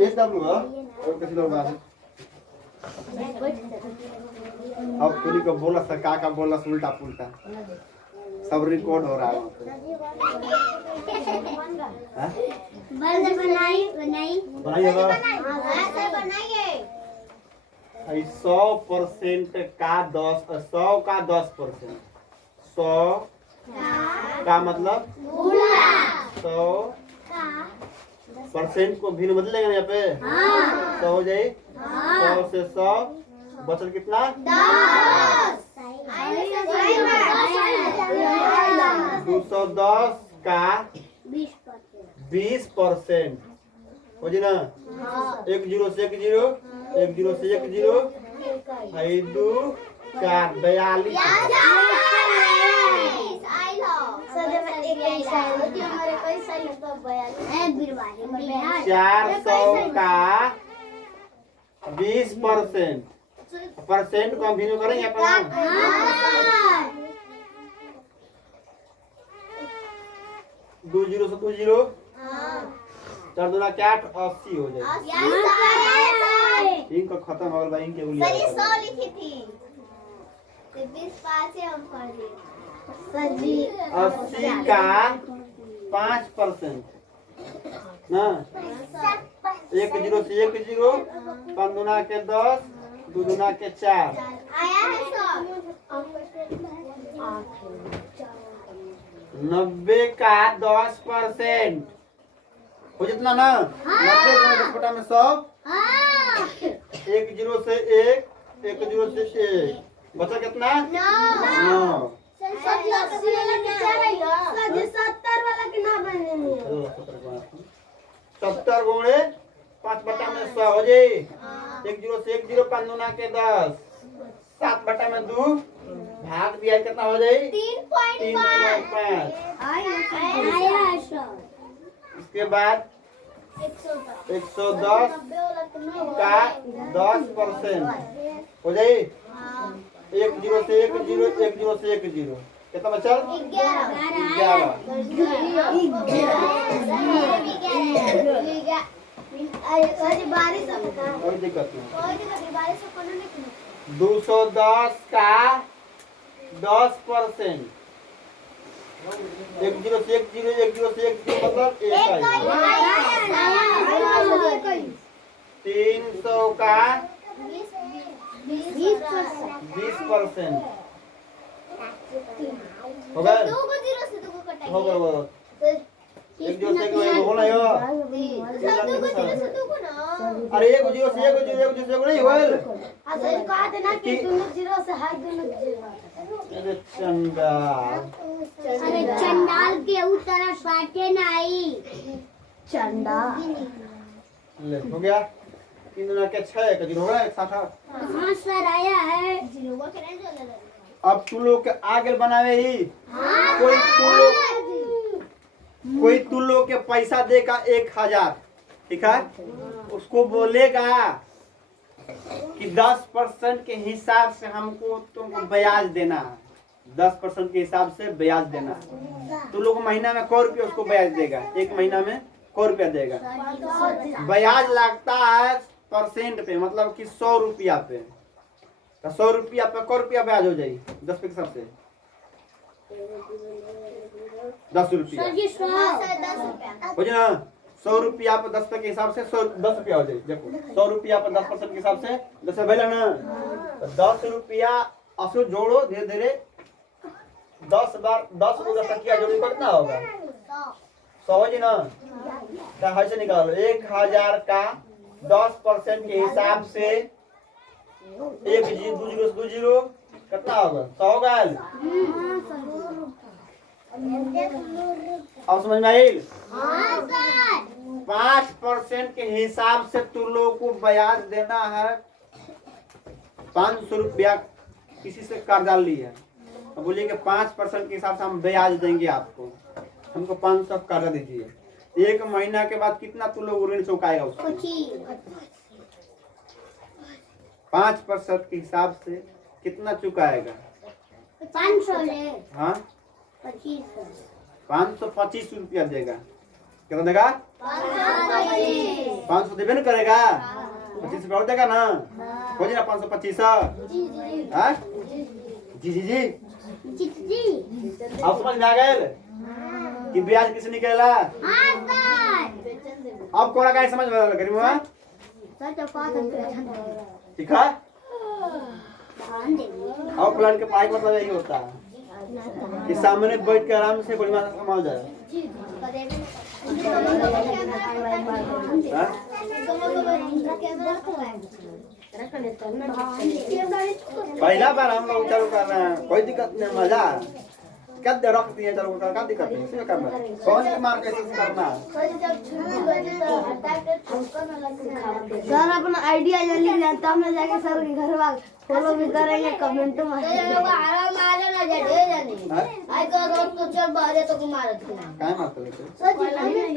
एक डब्लू है और किसी लोग बात अब पूरी को बोला सरकार का बोला उल्टा पुल्टा सब रिकॉर्ड हो रहा है बनाइए 100% का 10% 100 का मतलब 100% को भिन्न बदलेगा यहाँ पे 100 हो जाए 100 से 100 बचत कितना 210 का 20% हो जी ना 1 0 से 1 0 1 0 से 1 0 2 4 42 400 का 20% परसेंट को हम भिन्न करेंगे अपना 2 0 से 2 0 4 2 8 80 हो जाए इनका खत्म हो गया इनके उलिया सर ये 100 लिखी थी 20 5 से हम कर दिए 80 का 5% ना 1 0 से 1 0 5 दूना के 10 2 दूना के 4 आया है 90 का 10% हो जितना ना 90 गुना 10 बटा में 100 1 0 से 1 1 0 से 1 बचा कितना 9 70 गुणे 5 बटा में 100 हो जाए 1 0 से 1 0 5 दूना के 10 7 बटा में 2 भाग दिया कितना हो जाए 3.5 इसके बाद 110 का 10% हो जाए 1 0 से 1 0 1 0 से 1 0 कितना बचा 11 दिक्कत नहीं 210 का 10% 1 0 से 1 0 1 0 से 1 0 मतलब 300 का 20% हो गया हो गया 1 0 से 1 बोला यो अरे 1 0 से 1 0 1 0 से नहीं होल सही कहा देना कि दोनों 0 से हाई दोनों 0 अरे चंडाल के उतर साटे नहीं चंडाल ले हो गया 3 दूना के 6 1 0 हो गया 160 हां सर आया है अब तू लोग के आगे बनावे ही कोई तू लोग के पैसा देगा 1000 ठीक है उसको बोलेगा कि 10% के हिसाब से हमको तुमको ब्याज देना है 10% के हिसाब से ब्याज देना है तू लोग महीना में 100 रुपया उसको ब्याज देगा 1 महीना में 100 रुपया देगा ब्याज लगता है परसेंट पे मतलब कि 100 रुपया पे तो 100 रुपया पे 100 रुपया ब्याज हो जाए 10 के हिसाब से 10 रुपया हो जाए ना 100 रुपया पर 10 के हिसाब से 10 रुपया हो जाए देखो 100 रुपया पर 10% के हिसाब से जैसे भैया ना 10 रुपया असो जोड़ो धीरे धीरे 10 बार 10 को 10 किया जोड़ी कितना होगा 100 हो जी ना तो से निकालो 1000 का 10% के हिसाब से 1 0 2 0 कितना होगा 100 होगा अब समझ में आई 5% के हिसाब से तुम लोगों को ब्याज देना है 500 रुपया किसी से कर्जा लिया अब बोलिए कि 5% के हिसाब से हम ब्याज देंगे आपको हमको 500 कर्जा दीजिए 1 महीना के बाद कितना तुम लोग ऋण चुकाएगा उसको 5% के हिसाब से कितना चुकाएगा 500 ले हाँ 25 525 रुपया देगा कितना देगा 500 देवे ना करेगा 25 रुपया और देगा ना हो जाए ना 525 हाँ जी जी जी आप समझ में आ गए कि ब्याज किसे निकलेला अब कोना का समझ में लग रही है ठीक है अब प्लान के पाई मतलब यही होता है कि सामने बैठ के आराम से बड़ी मात्रा कमाओ जाए पहला बार हम लोग चालू कर रहे हैं कोई दिक्कत नहीं मजा क्या रखती है चालू कर क्या दिक्कत है इसी में करना कौन सी मार कैसे करना सर अपना आइडिया जल्दी लिख तब ना जाके सर के घर वाले फॉलो भी करेंगे कमेंट में काय मारते